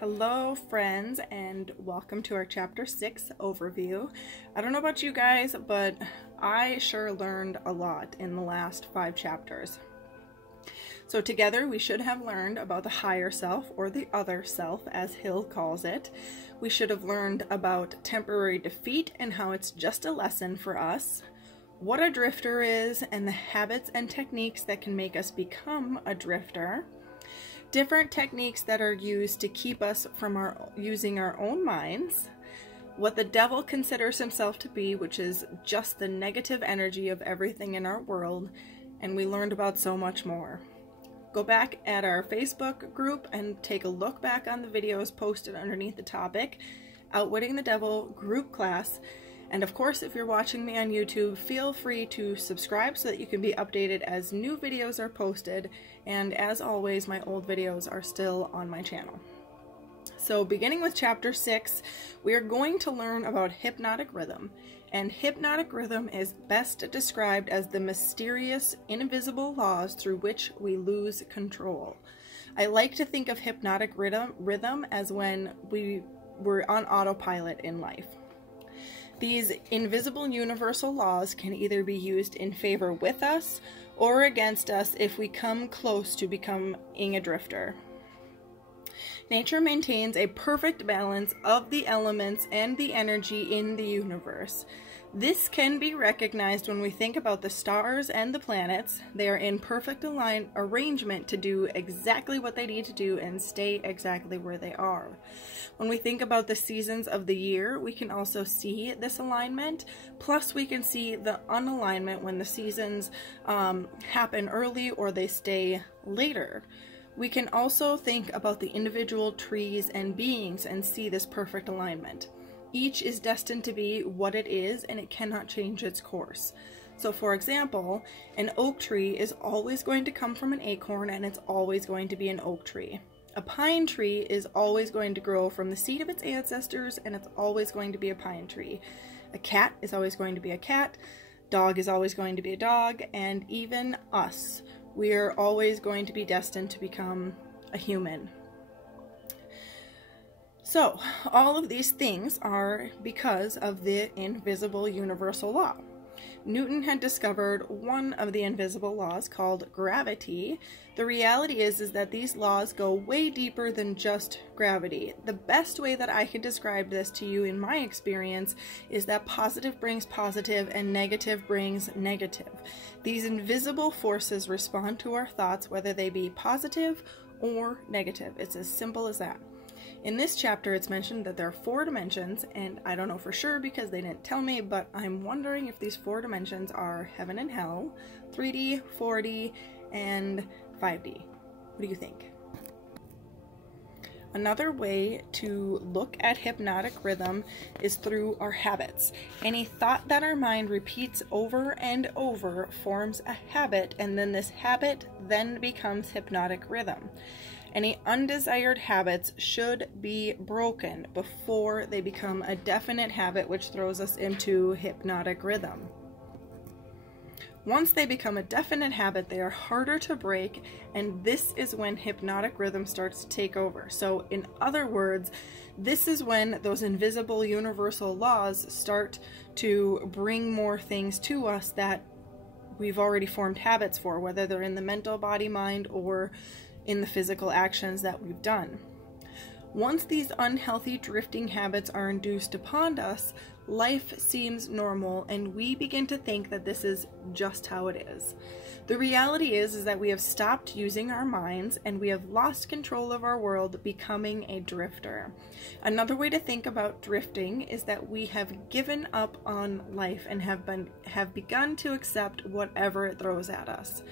Hello friends, and welcome to our chapter 6 overview. I don't know about you guys, but I sure learned a lot in the last 5 chapters. So together we should have learned about the higher self, or the other self as Hill calls it. We should have learned about temporary defeat and how it's just a lesson for us, what a drifter is, and the habits and techniques that can make us become a drifter. Different techniques that are used to keep us from using our own minds, what the devil considers himself to be, which is just the negative energy of everything in our world, and we learned about so much more. Go back at our Facebook group and take a look back on the videos posted underneath the topic, Outwitting the Devil group class. And of course, if you're watching me on YouTube, feel free to subscribe so that you can be updated as new videos are posted. And as always, my old videos are still on my channel. So beginning with chapter 6, we are going to learn about hypnotic rhythm. And hypnotic rhythm is best described as the mysterious, invisible laws through which we lose control. I like to think of hypnotic rhythm as when we were on autopilot in life. These invisible universal laws can either be used in favor with us or against us if we come close to becoming a drifter. Nature maintains a perfect balance of the elements and the energy in the universe. This can be recognized when we think about the stars and the planets. They are in perfect arrangement to do exactly what they need to do and stay exactly where they are. When we think about the seasons of the year, we can also see this alignment. Plus, we can see the unalignment when the seasons happen early or they stay later. We can also think about the individual trees and beings and see this perfect alignment. Each is destined to be what it is, and it cannot change its course. So for example, an oak tree is always going to come from an acorn, and it's always going to be an oak tree. A pine tree is always going to grow from the seed of its ancestors, and it's always going to be a pine tree. A cat is always going to be a cat, dog is always going to be a dog, and even us. We are always going to be destined to become a human. So, all of these things are because of the invisible universal law. Newton had discovered one of the invisible laws called gravity. The reality is that these laws go way deeper than just gravity. The best way that I can describe this to you in my experience is that positive brings positive and negative brings negative. These invisible forces respond to our thoughts, whether they be positive or negative. It's as simple as that. In this chapter, it's mentioned that there are 4 dimensions, and I don't know for sure because they didn't tell me, but I'm wondering if these 4 dimensions are heaven and hell, 3D, 4D, and 5D. What do you think? Another way to look at hypnotic rhythm is through our habits. Any thought that our mind repeats over and over forms a habit, and then this habit then becomes hypnotic rhythm. Any undesired habits should be broken before they become a definite habit, which throws us into hypnotic rhythm. Once they become a definite habit, they are harder to break, and this is when hypnotic rhythm starts to take over. So in other words, this is when those invisible universal laws start to bring more things to us that we've already formed habits for, whether they're in the mental, body, mind, or in the physical actions that we've done. Once these unhealthy drifting habits are induced upon us, life seems normal, and we begin to think that this is just how it is. The reality is that we have stopped using our minds, and we have lost control of our world, becoming a drifter. Another way to think about drifting is that we have given up on life and have begun to accept whatever it throws at us.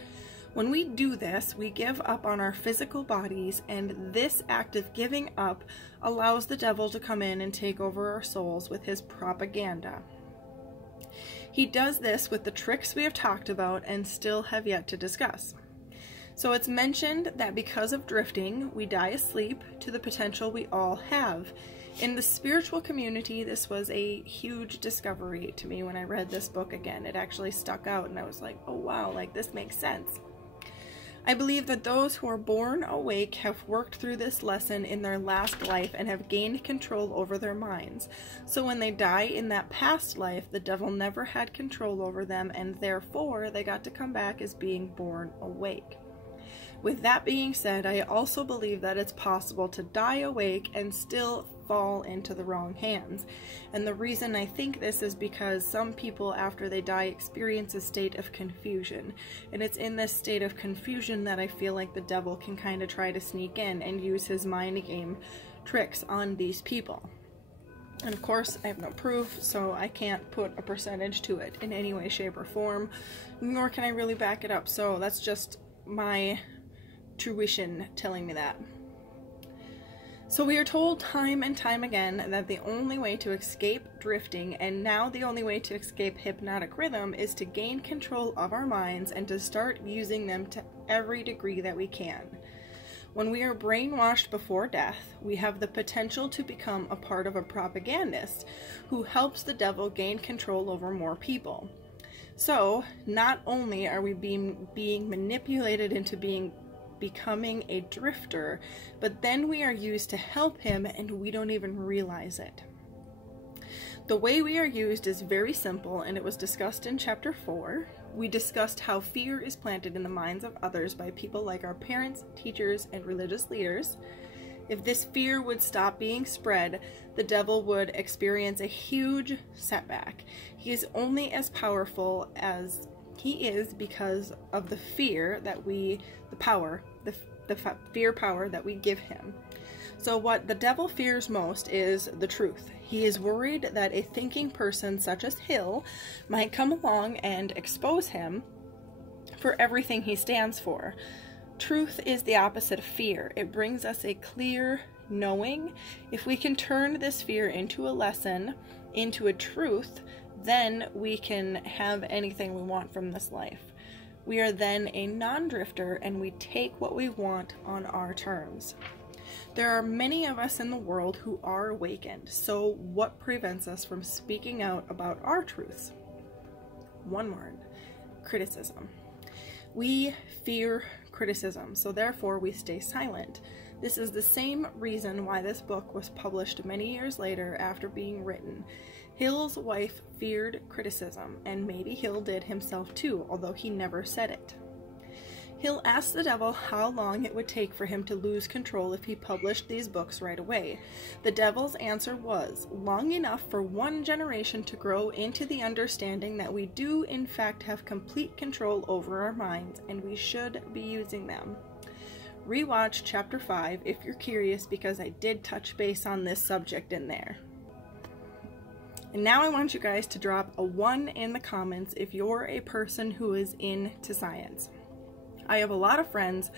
When we do this, we give up on our physical bodies, and this act of giving up allows the devil to come in and take over our souls with his propaganda. He does this with the tricks we have talked about and still have yet to discuss. So it's mentioned that because of drifting, we die asleep to the potential we all have. In the spiritual community, this was a huge discovery to me when I read this book again. It actually stuck out, and I was like, oh wow, like this makes sense. I believe that those who are born awake have worked through this lesson in their last life and have gained control over their minds. So when they die in that past life, the devil never had control over them, and therefore they got to come back as being born awake. With that being said, I also believe that it's possible to die awake and still fall into the wrong hands. And the reason I think this is because some people after they die experience a state of confusion. And it's in this state of confusion that I feel like the devil can kind of try to sneak in and use his mind game tricks on these people. And of course, I have no proof, so I can't put a percentage to it in any way, shape, or form, nor can I really back it up. So that's just my tuition telling me that. So we are told time and time again that the only way to escape drifting, and now the only way to escape hypnotic rhythm, is to gain control of our minds and to start using them to every degree that we can. When we are brainwashed before death, we have the potential to become a part of a propagandist who helps the devil gain control over more people. So not only are we being manipulated into becoming a drifter, but then we are used to help him and we don't even realize it. The way we are used is very simple, and it was discussed in chapter 4. We discussed how fear is planted in the minds of others by people like our parents, teachers, and religious leaders. If this fear would stop being spread, the devil would experience a huge setback. He is only as powerful as he is because of the fear that the fear power that we give him. So what the devil fears most is the truth. He is worried that a thinking person such as Hill might come along and expose him for everything he stands for. Truth is the opposite of fear. It brings us a clear knowing. If we can turn this fear into a lesson, into a truth, then we can have anything we want from this life. We are then a non-drifter, and we take what we want on our terms. There are many of us in the world who are awakened, so what prevents us from speaking out about our truths? One word: criticism. We fear criticism, so therefore we stay silent. This is the same reason why this book was published many years later after being written. Hill's wife feared criticism, and maybe Hill did himself too, although he never said it. Hill asked the devil how long it would take for him to lose control if he published these books right away. The devil's answer was, long enough for one generation to grow into the understanding that we do in fact have complete control over our minds, and we should be using them. Rewatch chapter 5 if you're curious, because I did touch base on this subject in there. And now I want you guys to drop a 1 in the comments if you're a person who is into science. I have a lot of friends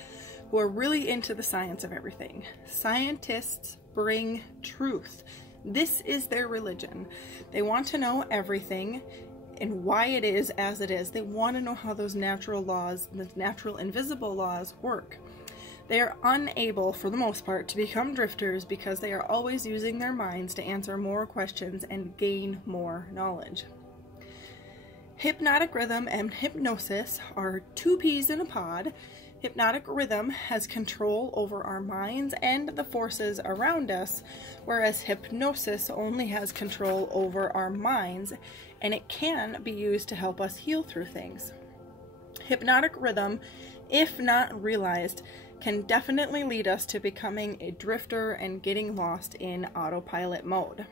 who are really into the science of everything. Scientists bring truth. This is their religion. They want to know everything and why it is as it is. They want to know how those natural laws, the natural invisible laws, work. They are unable, for the most part, to become drifters because they are always using their minds to answer more questions and gain more knowledge. Hypnotic rhythm and hypnosis are two peas in a pod. Hypnotic rhythm has control over our minds and the forces around us, whereas hypnosis only has control over our minds, and it can be used to help us heal through things. Hypnotic rhythm, if not realized, can definitely lead us to becoming a drifter and getting lost in autopilot mode.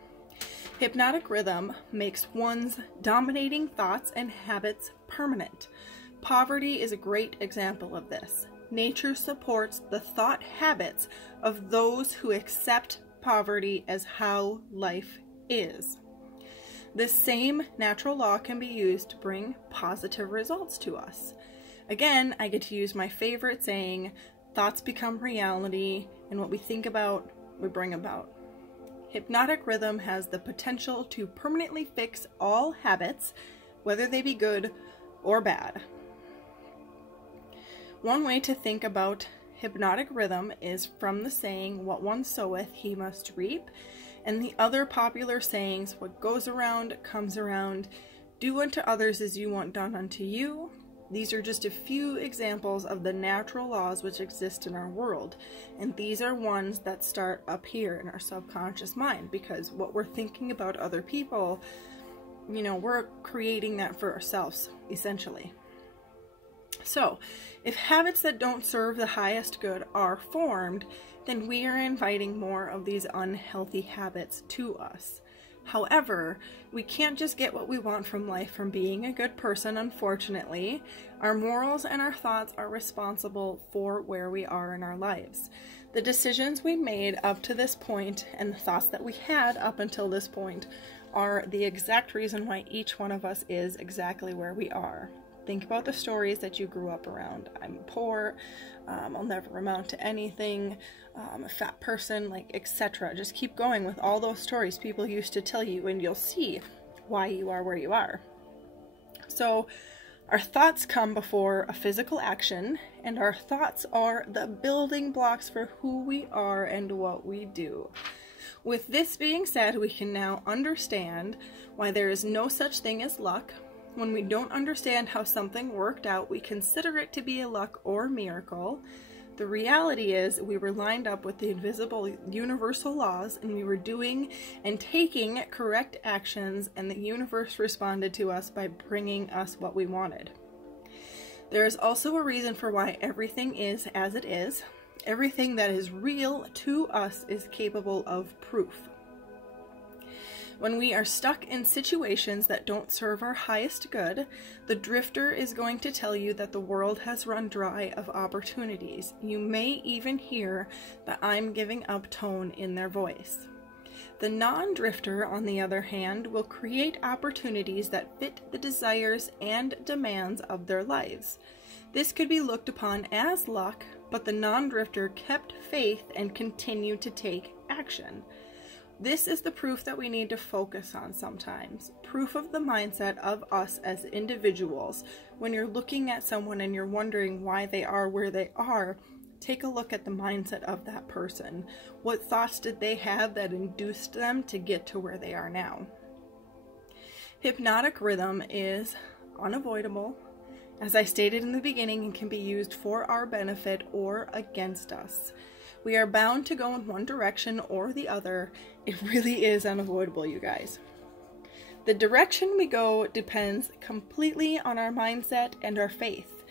Hypnotic rhythm makes one's dominating thoughts and habits permanent. Poverty is a great example of this. Nature supports the thought habits of those who accept poverty as how life is. This same natural law can be used to bring positive results to us. Again, I get to use my favorite saying, thoughts become reality, and what we think about, we bring about. Hypnotic rhythm has the potential to permanently fix all habits, whether they be good or bad. One way to think about hypnotic rhythm is from the saying, what one soweth, he must reap, and the other popular sayings, what goes around comes around, do unto others as you want done unto you, These are just a few examples of the natural laws which exist in our world, and these are ones that start up here in our subconscious mind, because what we're thinking about other people, you know, we're creating that for ourselves, essentially. So, if habits that don't serve the highest good are formed, then we are inviting more of these unhealthy habits to us. However, we can't just get what we want from life from being a good person, unfortunately. Our morals and our thoughts are responsible for where we are in our lives. The decisions we made up to this point and the thoughts that we had up until this point are the exact reason why each one of us is exactly where we are. Think about the stories that you grew up around. I'm poor, I'll never amount to anything, I'm a fat person, like, etc. Just keep going with all those stories people used to tell you, and you'll see why you are where you are. So, our thoughts come before a physical action, and our thoughts are the building blocks for who we are and what we do. With this being said, we can now understand why there is no such thing as luck. When we don't understand how something worked out, we consider it to be a luck or miracle. The reality is we were lined up with the invisible universal laws, and we were doing and taking correct actions, and the universe responded to us by bringing us what we wanted. There is also a reason for why everything is as it is. Everything that is real to us is capable of proof. When we are stuck in situations that don't serve our highest good, the drifter is going to tell you that the world has run dry of opportunities. You may even hear the "I'm giving up" tone in their voice. The non-drifter, on the other hand, will create opportunities that fit the desires and demands of their lives. This could be looked upon as luck, but the non-drifter kept faith and continued to take action. This is the proof that we need to focus on sometimes. Proof of the mindset of us as individuals. When you're looking at someone and you're wondering why they are where they are, take a look at the mindset of that person. What thoughts did they have that induced them to get to where they are now? Hypnotic rhythm is unavoidable, as I stated in the beginning, and can be used for our benefit or against us. We are bound to go in one direction or the other. It really is unavoidable, you guys. The direction we go depends completely on our mindset and our faith.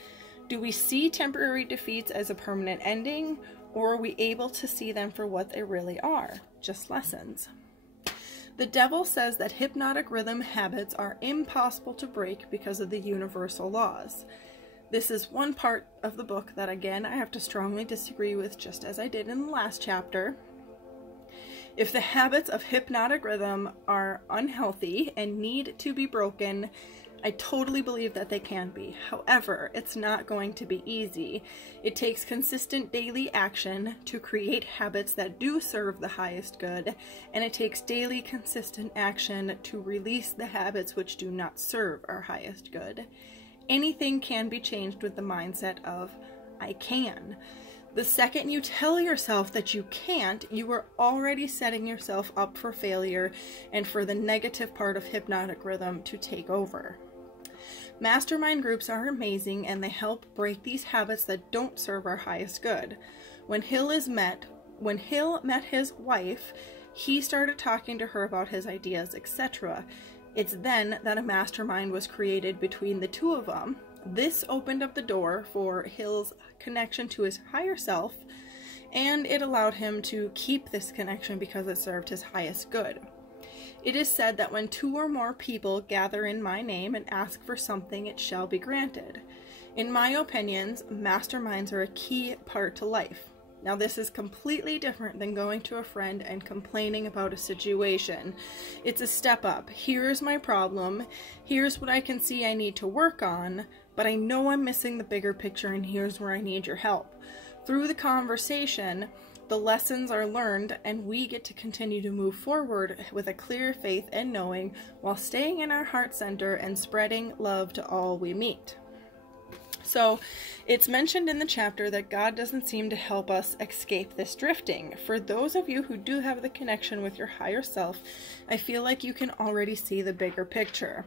Do we see temporary defeats as a permanent ending, or are we able to see them for what they really are? Just lessons. The devil says that hypnotic rhythm habits are impossible to break because of the universal laws. This is one part of the book that, again, I have to strongly disagree with, just as I did in the last chapter. If the habits of hypnotic rhythm are unhealthy and need to be broken, I totally believe that they can be. However, it's not going to be easy. It takes consistent daily action to create habits that do serve the highest good, and it takes daily consistent action to release the habits which do not serve our highest good. Anything can be changed with the mindset of, I can. The second you tell yourself that you can't, you are already setting yourself up for failure and for the negative part of hypnotic rhythm to take over. Mastermind groups are amazing, and they help break these habits that don't serve our highest good. When Hill met his wife, he started talking to her about his ideas, etc. It's then that a mastermind was created between the two of them. This opened up the door for Hill's connection to his higher self, and it allowed him to keep this connection because it served his highest good. It is said that when 2 or more people gather in my name and ask for something, it shall be granted. In my opinions, masterminds are a key part to life. Now, this is completely different than going to a friend and complaining about a situation. It's a step up. Here's my problem. Here's what I can see I need to work on, but I know I'm missing the bigger picture, and here's where I need your help. Through the conversation, the lessons are learned, and we get to continue to move forward with a clear faith and knowing, while staying in our heart center and spreading love to all we meet. So, it's mentioned in the chapter that God doesn't seem to help us escape this drifting. For those of you who do have the connection with your higher self, I feel like you can already see the bigger picture.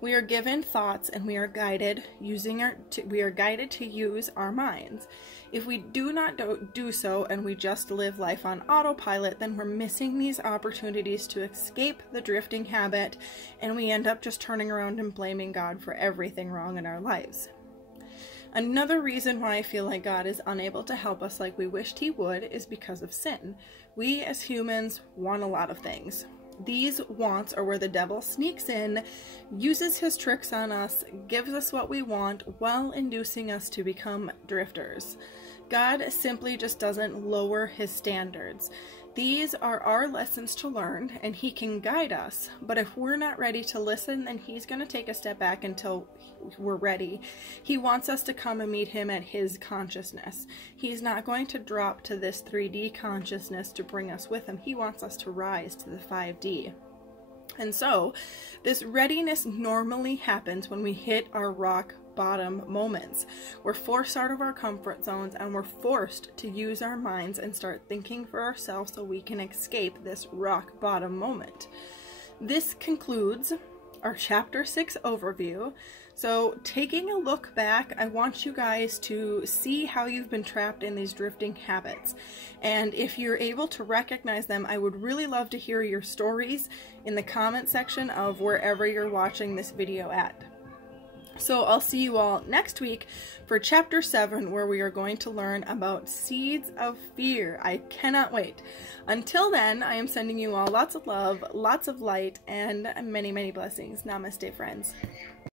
We are given thoughts and we are guided to use our minds. If we do not do so and we just live life on autopilot, then we're missing these opportunities to escape the drifting habit, and we end up just turning around and blaming God for everything wrong in our lives. Another reason why I feel like God is unable to help us like we wished he would is because of sin. We as humans want a lot of things. These wants are where the devil sneaks in, uses his tricks on us, gives us what we want while inducing us to become drifters. God simply just doesn't lower his standards. These are our lessons to learn, and he can guide us, but if we're not ready to listen, then he's going to take a step back until we're ready. He wants us to come and meet him at his consciousness. He's not going to drop to this 3D consciousness to bring us with him. He wants us to rise to the 5D. And so, this readiness normally happens when we hit our rock bottom moments. We're forced out of our comfort zones and we're forced to use our minds and start thinking for ourselves so we can escape this rock bottom moment. This concludes our chapter 6 overview. So taking a look back, I want you guys to see how you've been trapped in these drifting habits. And if you're able to recognize them, I would really love to hear your stories in the comment section of wherever you're watching this video at. So I'll see you all next week for chapter 7, where we are going to learn about seeds of fear. I cannot wait. Until then, I am sending you all lots of love, lots of light, and many, many blessings. Namaste, friends.